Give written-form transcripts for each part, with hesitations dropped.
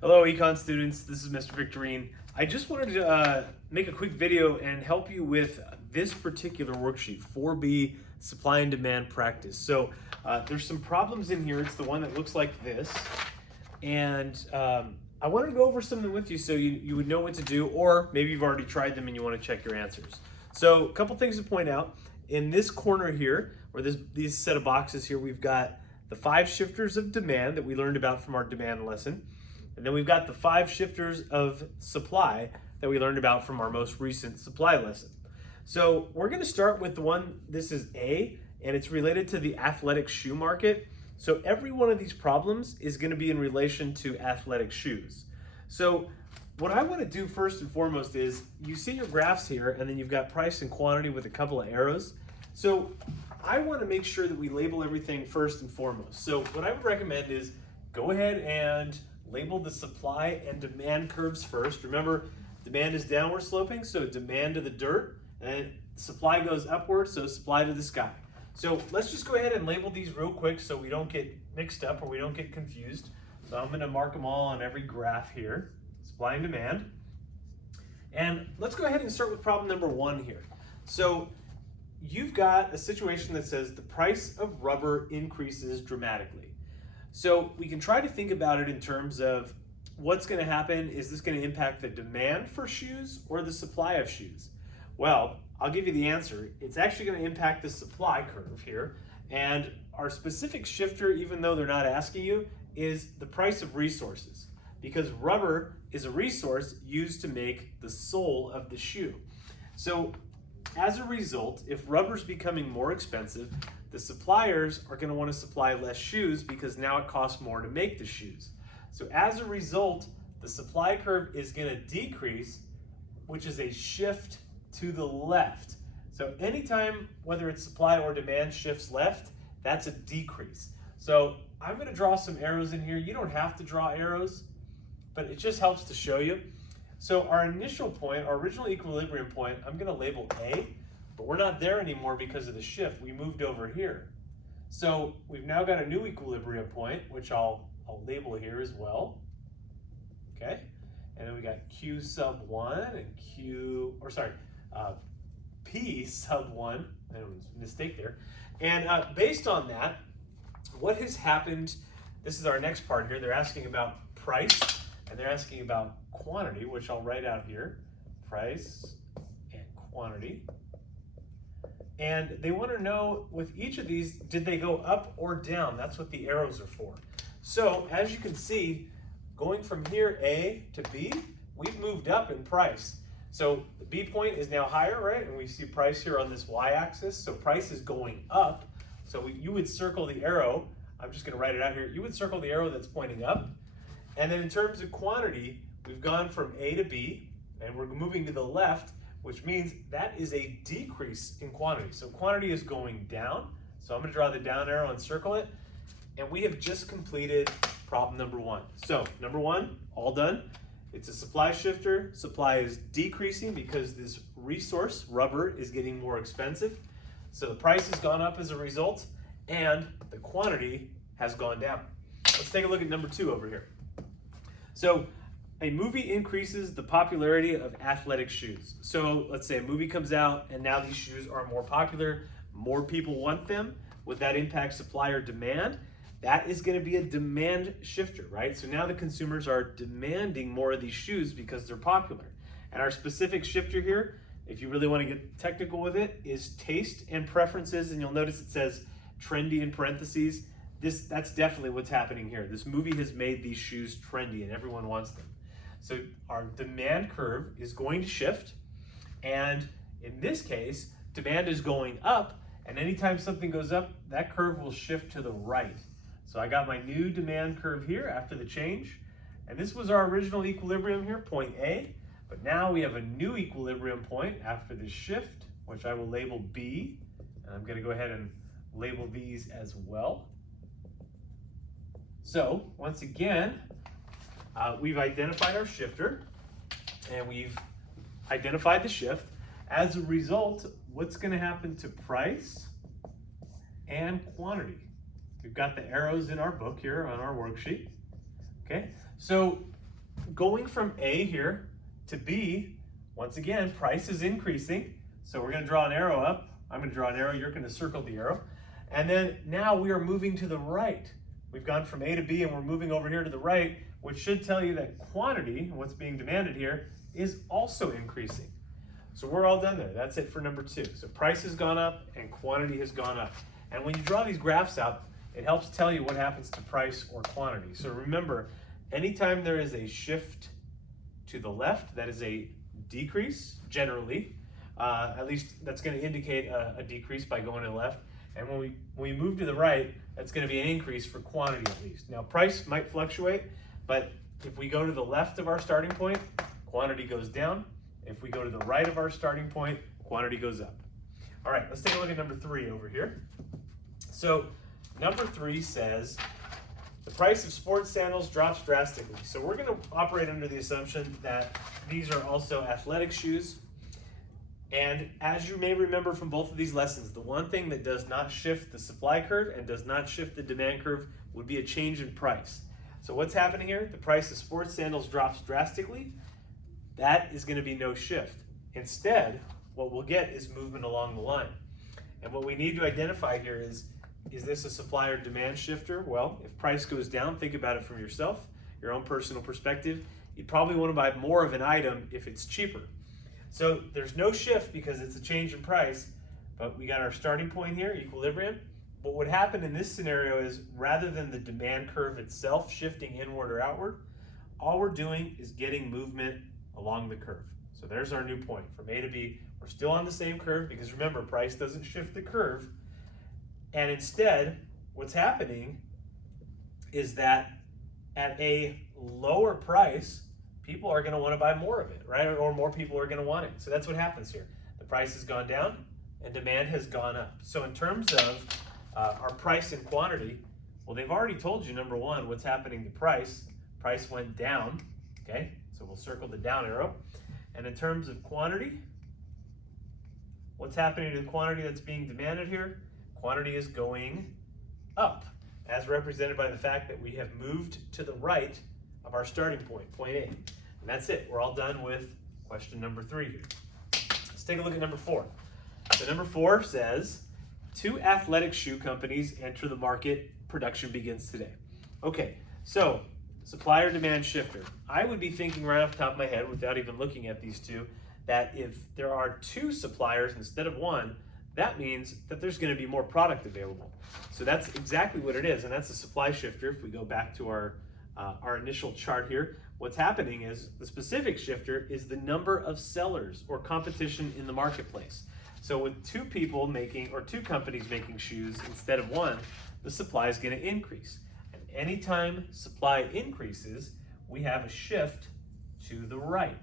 Hello, econ students. This is Mr. Victorine. I just wanted to make a quick video and help you with this particular worksheet, 4B supply and demand practice. So there's some problems in here. It's the one that looks like this. And I wanted to go over something with you so you would know what to do, or maybe you've already tried them and you want to check your answers. So a couple things to point out. In this corner here, or these set of boxes here, we've got the 5 shifters of demand that we learned about from our demand lesson. And then we've got the 5 shifters of supply that we learned about from our most recent supply lesson. So we're going to start with the one, this is A, and it's related to the athletic shoe market. So every one of these problems is going to be in relation to athletic shoes. So what I want to do first and foremost is, you see your graphs here, and then you've got price and quantity with a couple of arrows. So I want to make sure that we label everything first and foremost. So what I would recommend is go ahead and label the supply and demand curves first. Remember, demand is downward sloping, so demand to the dirt, and supply goes upward, so supply to the sky. So let's just go ahead and label these real quick so we don't get mixed up or we don't get confused. So I'm going to mark them all on every graph here, supply and demand. And let's go ahead and start with problem number 1 here. So you've got a situation that says the price of rubber increases dramatically. So we can try to think about it in terms of what's going to happen. Is this going to impact the demand for shoes or the supply of shoes? Well, I'll give you the answer. It's actually going to impact the supply curve here. And our specific shifter, even though they're not asking you, is the price of resources. Because rubber is a resource used to make the sole of the shoe. So as a result, if rubber's becoming more expensive, the suppliers are going to want to supply less shoes because now it costs more to make the shoes. So as a result, the supply curve is going to decrease, which is a shift to the left. So anytime, whether it's supply or demand shifts left, that's a decrease. So I'm going to draw some arrows in here. You don't have to draw arrows, but it just helps to show you. So our initial point, our original equilibrium point, I'm going to label A. But we're not there anymore because of the shift. We moved over here. So we've now got a new equilibrium point, which I'll label here as well. Okay. And then we got Q sub 1 and P sub 1. There was a mistake there. And based on that, what has happened, this is our next part here. They're asking about price and they're asking about quantity, which I'll write out here. Price and quantity. And they want to know, with each of these, did they go up or down? That's what the arrows are for. So as you can see, going from here, A to B, we've moved up in price. So the B point is now higher, right? And we see price here on this y-axis. So price is going up. So you would circle the arrow. I'm just going to write it out here. You would circle the arrow that's pointing up. And then in terms of quantity, we've gone from A to B, and we're moving to the left, which means that is a decrease in quantity. So quantity is going down. So I'm going to draw the down arrow and circle it. And we have just completed problem number 1. So number 1, all done. It's a supply shifter. Supply is decreasing because this resource, rubber, is getting more expensive. So the price has gone up as a result, and the quantity has gone down. Let's take a look at number 2 over here. So a movie increases the popularity of athletic shoes. So let's say a movie comes out and now these shoes are more popular, more people want them. Would that impact supply or demand? That is going to be a demand shifter, right? So now the consumers are demanding more of these shoes because they're popular. And our specific shifter here, if you really want to get technical with it, is taste and preferences. And you'll notice it says trendy in parentheses. That's definitely what's happening here. This movie has made these shoes trendy and everyone wants them. So our demand curve is going to shift, and in this case, demand is going up, and anytime something goes up, that curve will shift to the right. So I got my new demand curve here after the change, and this was our original equilibrium here, point A, but now we have a new equilibrium point after the shift, which I will label B, and I'm going to go ahead and label these as well. So once again, we've identified our shifter and we've identified the shift. As a result, what's going to happen to price and quantity? We've got the arrows in our book here on our worksheet. Okay, so going from A here to B, once again, price is increasing. So we're going to draw an arrow up. I'm going to draw an arrow. You're going to circle the arrow. And then now we are moving to the right. We've gone from A to B and we're moving over here to the right, which should tell you that quantity, what's being demanded here, is also increasing. So we're all done there. That's it for number 2. So price has gone up and quantity has gone up. And when you draw these graphs out, it helps tell you what happens to price or quantity. So remember, anytime there is a shift to the left, that is a decrease, generally. At least that's going to indicate a decrease by going to the left. And when we move to the right, that's going to be an increase for quantity at least. Now price might fluctuate, but if we go to the left of our starting point, quantity goes down. If we go to the right of our starting point, quantity goes up. All right, let's take a look at number 3 over here. So number 3 says, the price of sports sandals drops drastically. So we're going to operate under the assumption that these are also athletic shoes. And as you may remember from both of these lessons, the one thing that does not shift the supply curve and does not shift the demand curve would be a change in price. So what's happening here? The price of sports sandals drops drastically. That is going to be no shift. Instead, what we'll get is movement along the line. And what we need to identify here is this a supply or demand shifter? Well, if price goes down, think about it from yourself, your own personal perspective. You'd probably want to buy more of an item if it's cheaper. So there's no shift because it's a change in price, but we got our starting point here, equilibrium. What would happen in this scenario is rather than the demand curve itself shifting inward or outward, all we're doing is getting movement along the curve. So there's our new point. From A to B, we're still on the same curve because remember, price doesn't shift the curve. And instead, what's happening is that at a lower price, people are going to want to buy more of it, right? Or more people are going to want it. So that's what happens here. The price has gone down and demand has gone up. So in terms of our price and quantity, well, they've already told you, number 1, what's happening to price. Price went down, okay? So we'll circle the down arrow. And in terms of quantity, what's happening to the quantity that's being demanded here? Quantity is going up, as represented by the fact that we have moved to the right of our starting point, point A. And that's it. We're all done with question number 3 here. Let's take a look at number 4. So number 4 says, 2 athletic shoe companies enter the market. Production begins today. Okay, so supply or demand shifter. I would be thinking right off the top of my head, without even looking at these 2, that if there are 2 suppliers instead of 1, that means that there's going to be more product available. So that's exactly what it is, and that's a supply shifter. If we go back to our initial chart here, what's happening is the specific shifter is the number of sellers or competition in the marketplace. So with 2 people making, or 2 companies making shoes instead of 1, the supply is going to increase. And anytime supply increases, we have a shift to the right.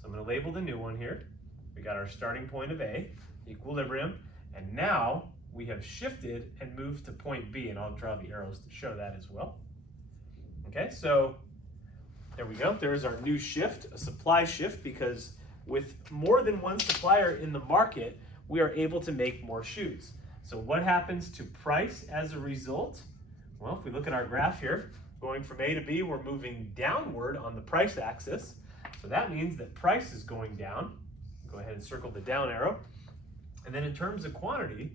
So I'm going to label the new one here. We got our starting point of A, equilibrium, and now we have shifted and moved to point B, and I'll draw the arrows to show that as well. Okay, so there we go. There's our new shift, a supply shift, because with more than 1 supplier in the market, we are able to make more shoes. So what happens to price as a result? Well, if we look at our graph here, going from A to B, we're moving downward on the price axis. So that means that price is going down. Go ahead and circle the down arrow. And then in terms of quantity,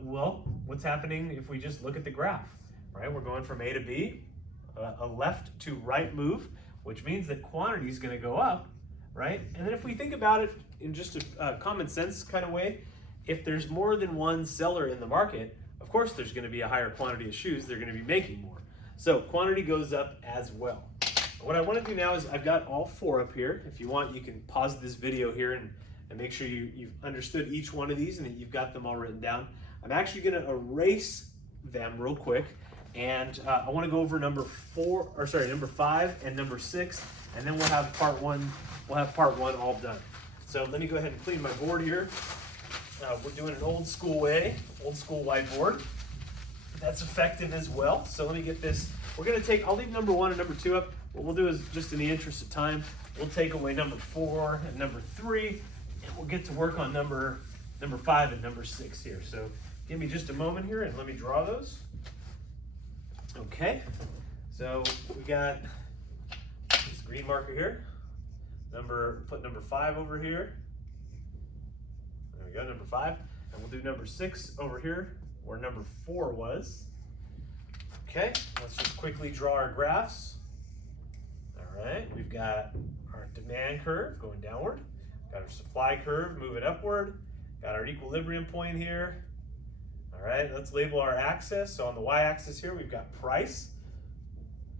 well, what's happening if we just look at the graph, right? We're going from A to B, a left to right move, which means that quantity is going to go up, right? And then if we think about it in just a common sense kind of way, if there's more than 1 seller in the market, of course there's going to be a higher quantity of shoes. They're going to be making more. So quantity goes up as well. What I want to do now is I've got all 4 up here. If you want, you can pause this video here and make sure you've understood each one of these and that you've got them all written down. I'm actually going to erase them real quick, and I want to go over number 5 and number 6, and then we'll have part 1. We'll have part 1 all done. So let me go ahead and clean my board here. We're doing an old school way, old school whiteboard. That's effective as well. So let me get this. We're going to take, I'll leave number 1 and number 2 up. What we'll do is, just in the interest of time, we'll take away number 4 and number 3, and we'll get to work on number 5 and number 6 here. So give me just a moment here and let me draw those. Okay, so we got, just green marker here. Put number 5 over here. There we go, number 5. And we'll do number 6 over here where number 4 was. Okay, let's just quickly draw our graphs. All right, we've got our demand curve going downward. Got our supply curve moving upward. Got our equilibrium point here. All right, let's label our axis. So on the y-axis here, we've got price.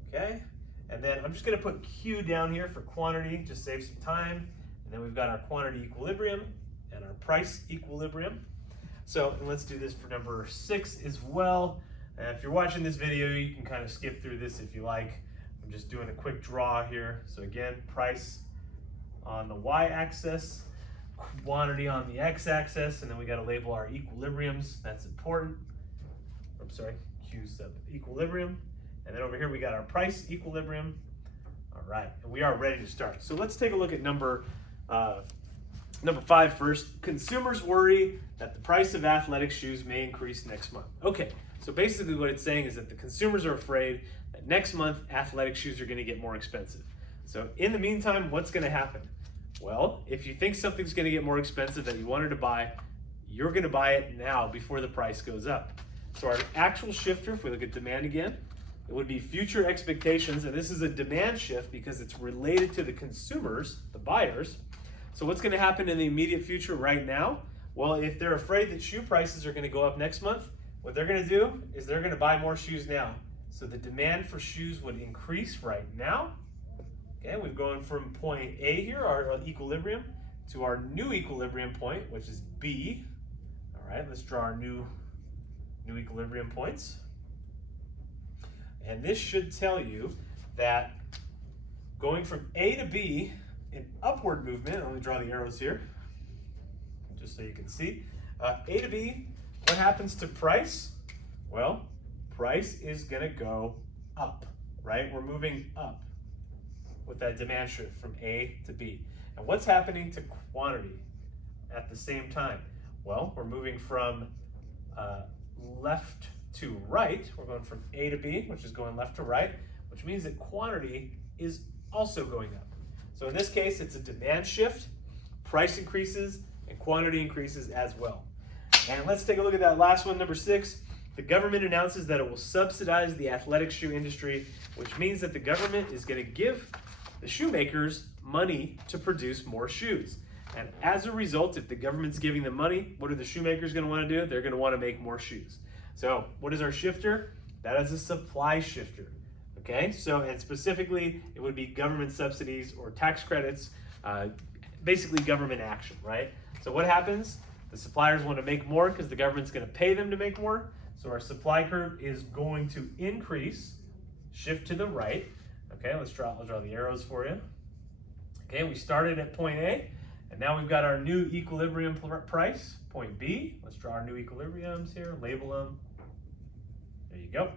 Okay, and then I'm just gonna put Q down here for quantity, just save some time. And then we've got our quantity equilibrium and our price equilibrium. So and let's do this for number 6 as well. If you're watching this video, you can kind of skip through this if you like. I'm just doing a quick draw here. So again, price on the y-axis, quantity on the x-axis, and then we got to label our equilibriums. That's important. I'm sorry, Q sub equilibrium. And then over here we got our price equilibrium. All right, and we are ready to start. So let's take a look at number 5 first. Consumers worry that the price of athletic shoes may increase next month. Okay, so basically what it's saying is that the consumers are afraid that next month athletic shoes are going to get more expensive. So in the meantime, what's going to happen? Well, if you think something's going to get more expensive that you wanted to buy, you're going to buy it now before the price goes up. So our actual shifter, if we look at demand again, it would be future expectations, and this is a demand shift because it's related to the consumers, the buyers. So what's going to happen in the immediate future right now? Well, if they're afraid that shoe prices are going to go up next month, what they're going to do is they're going to buy more shoes now. So the demand for shoes would increase right now. Okay, we've gone from point A here, our equilibrium, to our new equilibrium point, which is B. All right, let's draw our new equilibrium points. And this should tell you that going from A to B, an upward movement, let me draw the arrows here, just so you can see. A to B, what happens to price? Well, price is gonna go up, right? We're moving up with that demand shift from A to B. And what's happening to quantity at the same time? Well, we're moving from left to right. We're going from A to B, which is going left to right, which means that quantity is also going up. So in this case, it's a demand shift, price increases, and quantity increases as well. And let's take a look at that last one, number 6. The government announces that it will subsidize the athletic shoe industry, which means that the government is going to give the shoemakers money to produce more shoes. And as a result, if the government's giving them money, what are the shoemakers going to want to do? They're going to want to make more shoes. So what is our shifter? That is a supply shifter. Okay, so and specifically, it would be government subsidies or tax credits, basically government action, right? So what happens? The suppliers want to make more because the government's going to pay them to make more. So our supply curve is going to increase, shift to the right. Okay, I'll draw the arrows for you. Okay, we started at point A, and now we've got our new equilibrium price, point B. Let's draw our new equilibriums here, label them. There you go.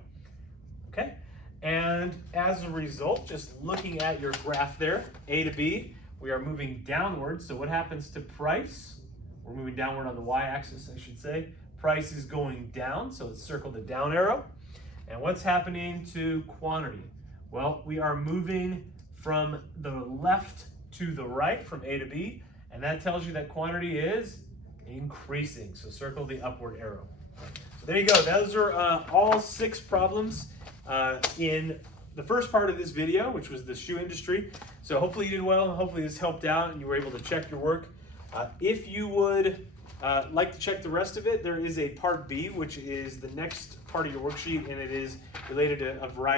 Okay, and as a result, just looking at your graph there, A to B, we are moving downward. So what happens to price? We're moving downward on the y-axis, I should say. Price is going down, so let's circle the down arrow. And what's happening to quantity? Well, we are moving from the left to the right, from A to B, and that tells you that quantity is increasing. So circle the upward arrow. So there you go. Those are all 6 problems in the first part of this video, which was the shoe industry. So hopefully you did well. Hopefully this helped out and you were able to check your work. If you would like to check the rest of it, there is a part B, which is the next part of your worksheet, and it is related to a variety